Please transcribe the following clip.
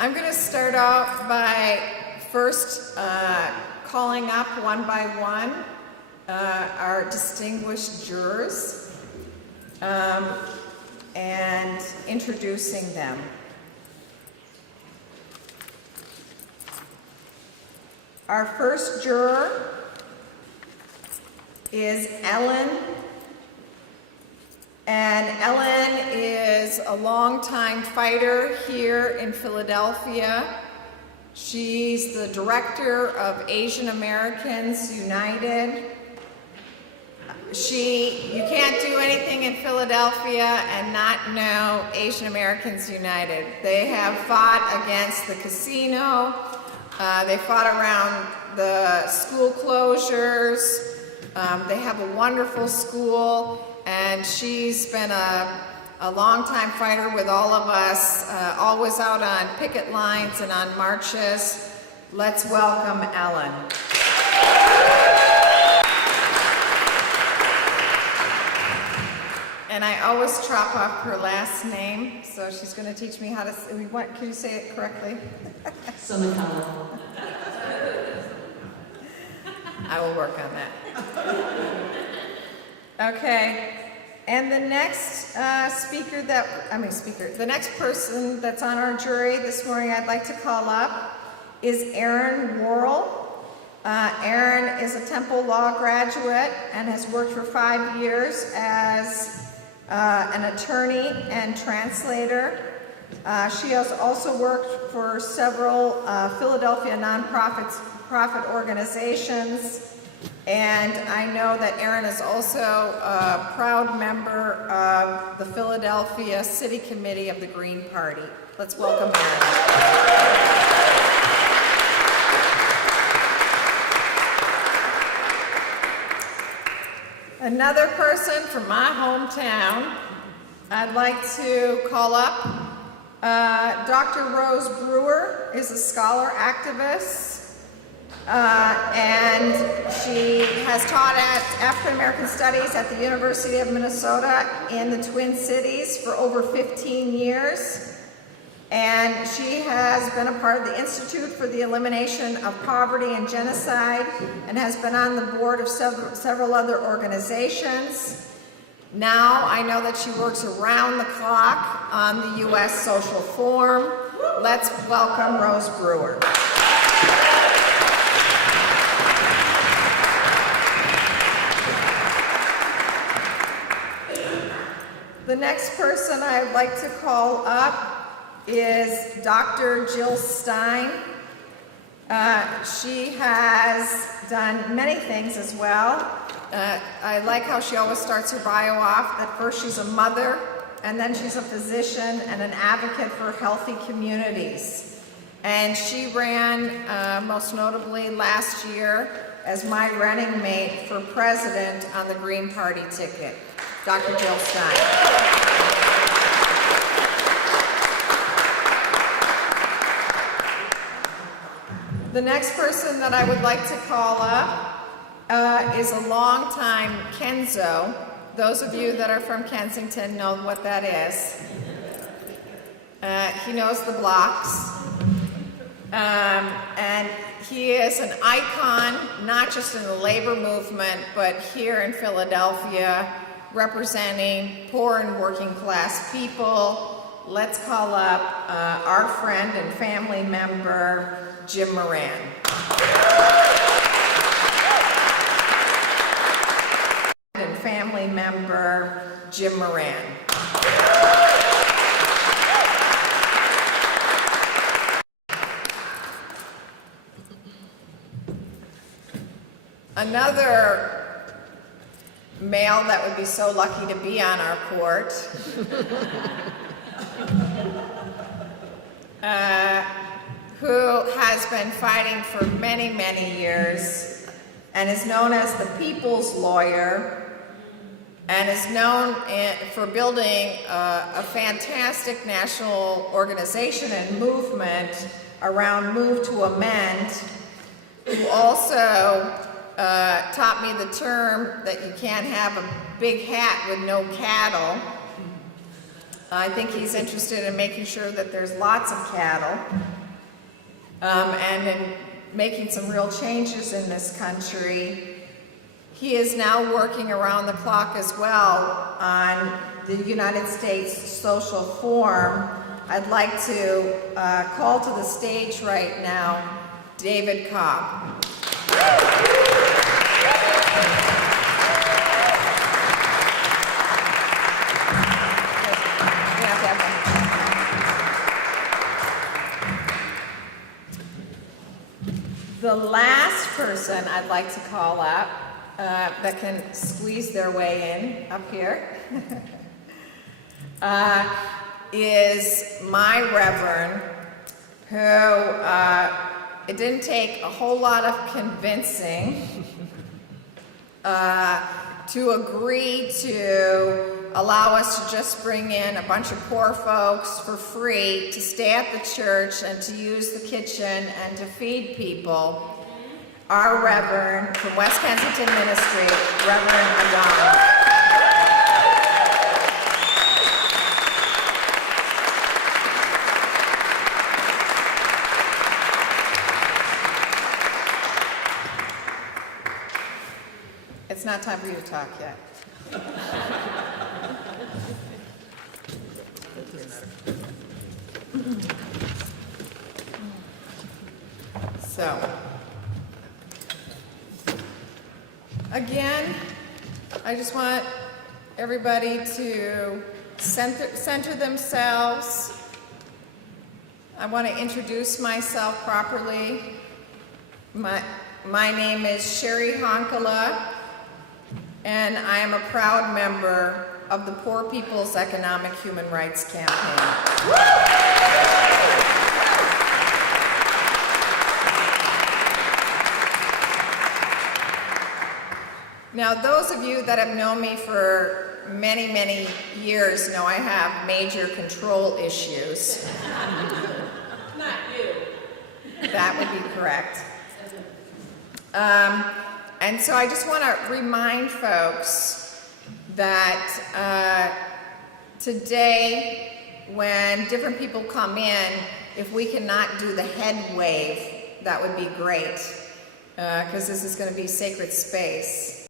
I'm going to start out by first calling up one by one our distinguished jurors and introducing them. Our first juror is Ellen. And Ellen is a longtime fighter here in Philadelphia. She's the director of Asian Americans United. You can't do anything in Philadelphia and not know Asian Americans United. They have fought against the casino. They fought around the school closures. They have a wonderful school. And she's been a long-time fighter with all of us, always out on picket lines and on marches. Let's welcome Ellen. And I always chop off her last name, so she's going to teach me how to say it. Can you say it correctly? Sumikala. I will work on that. Okay, and the next the next person that's on our jury this morning I'd like to call up is Erin Worrell. Erin is a Temple Law graduate and has worked for 5 years as an attorney and translator. She has also worked for several Philadelphia profit organizations. And I know that Erin is also a proud member of the Philadelphia City Committee of the Green Party. Let's welcome Erin. Another person from my hometown, I'd like to call up Dr. Rose Brewer is a scholar activist. And she has taught African American Studies at the University of Minnesota in the Twin Cities for over 15 years. And she has been a part of the Institute for the Elimination of Poverty and Genocide and has been on the board of several other organizations. Now I know that she works around the clock on the U.S. Social Forum. Let's welcome Rose Brewer. The next person I'd like to call up is Dr. Jill Stein. She has done many things as well. I like how she always starts her bio off. At first she's a mother, and then she's a physician and an advocate for healthy communities. And she ran, most notably last year, as my running mate for president on the Green Party ticket. Dr. Jill Stein. The next person that I would like to call up is a longtime Kenzo. Those of you that are from Kensington know what that is. He knows the blocks. And he is an icon, not just in the labor movement, but here in Philadelphia, representing poor and working class people. Let's call up our friend and family member, Jim Moran. And family member, Jim Moran. Another male that would be so lucky to be on our court who has been fighting for many, many years and is known as the People's Lawyer and is known for building a fantastic national organization and movement around Move to Amend, who also taught me the term that you can't have a big hat with no cattle. I think he's interested in making sure that there's lots of cattle, and in making some real changes in this country. He is now working around the clock as well on the United States social form. I'd like to call to the stage right now David Cobb. The last person I'd like to call up that can squeeze their way in up here is my Reverend, who it didn't take a whole lot of convincing to agree to allow us to just bring in a bunch of poor folks for free to stay at the church and to use the kitchen and to feed people. Our Reverend from West Kensington Ministry, Reverend Adon. It's not time for you to talk yet. So, again, I just want everybody to center themselves. I want to introduce myself properly. My name is Sherry Honkala, and I am a proud member of the Poor People's Economic Human Rights Campaign. Now, those of you that have known me for many, many years know I have major control issues. Not you. That would be correct. And so I just want to remind folks that today, when different people come in, if we cannot do the head wave, that would be great, because this is going to be sacred space.